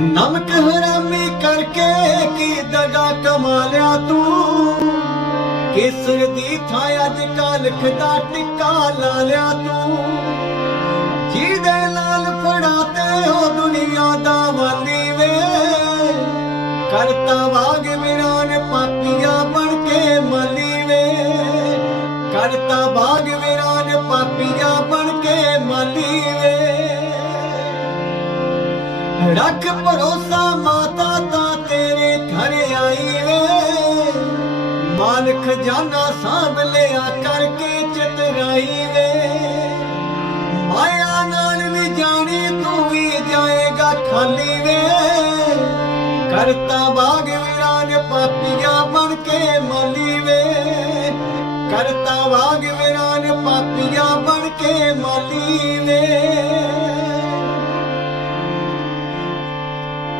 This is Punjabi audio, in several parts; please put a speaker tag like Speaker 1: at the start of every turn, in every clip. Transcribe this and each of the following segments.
Speaker 1: ਨਮਕ ਹਰਾਮੀ ਕਰਕੇ ਕੀ ਦਗਾ ਕਮਾ ਲਿਆ ਤੂੰ? ਕੇਸਰ ਦੀ ਥਾਂ ਅੱਜ ਕੱਲ ਦਾ ਟਿੱਕਾ ਲਾ ਲਿਆ ਤੂੰ। ਜਿਹਦੇ ਲਾਲ ਫੜਾਤੇ ਹੋ ਦੁਨੀਆ ਦਾ ਵਾਲੀ ਵੇ। ਕਰਤਾ ਬਾਗ ਵੀਰਾਨ ਪਾਪੀਆ ਬਣ ਕੇ ਮਲੀ ਵੇ। ਕਰਤਾ ਬਾਗ ਵੀਰਾਨ ਪਾਪੀਆ ਬਣ ਕੇ ਮਲੀ ਰੱਖ ਭਰੋਸਾ ਮਾਤਾ ਤਾਂ ਤੇਰੇ ਘਰ ਆਈ ਵੇ ਮਾਲ ਖਜ਼ਾਨਾ ਸਾਂਭ ਲਿਆ ਕਰਕੇ ਚਤਰਾਈ ਵੇ ਮਾਇਆ ਨਾਲ ਵੀ ਜਾਣੀ ਤੂੰ ਵੀ ਜਾਏਗਾ ਖਾਲੀ ਵੇ। ਕਰਤਾ ਬਾਗ ਵੀਰਾਨ ਪਾਪੀਆਂ ਬਣ ਕੇ ਮਾਲੀ ਵੇ। ਕਰਤਾ ਬਾਗ ਵੀਰਾਨ ਪਾਪੀਆਂ ਬਣ ਕੇ ਮਾਲੀ ਵੇ।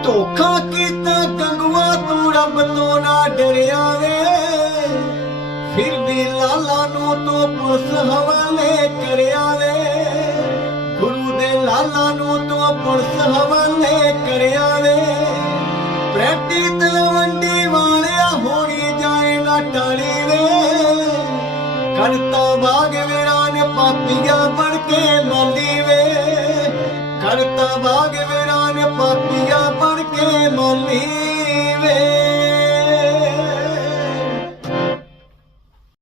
Speaker 1: ਧੋਖਾ ਕੀਤਾ ਗੰਗਵਾ ਤੂੰ, ਰੱਬ ਤੋਂ ਨਾ ਡਰਿਆ ਵੇ। ਫਿਰ ਵੀ ਲਾਲਾ ਨੂੰ ਤੂੰ ਪੁਲਿਸ ਹਵਾਲੇ ਕਰਿਆ ਵੇ। ਗੁਰੂ ਦੇ ਲਾਲਾ ਨੂੰ ਤੂੰ ਪੁਲਿਸ ਹਵਾਲੇ ਕਰਿਆ ਵੇ। ਪ੍ਰੈਟੀ ਤਲਵੰਡੀ ਵਾਲਿਆ ਹੋਣੀ ਜਾਏ ਨਾ ਟਾਲੀ ਵੇ। ਕਰਤਾ ਬਾਗ ਵੀਰਾਨ ਪਾਪੀਆਂ ਬਣ ਕੇ ਮਾਲੀ ਵੇ। ਕਰਤਾ ਬਾਗ পাতিয়া পারকে মা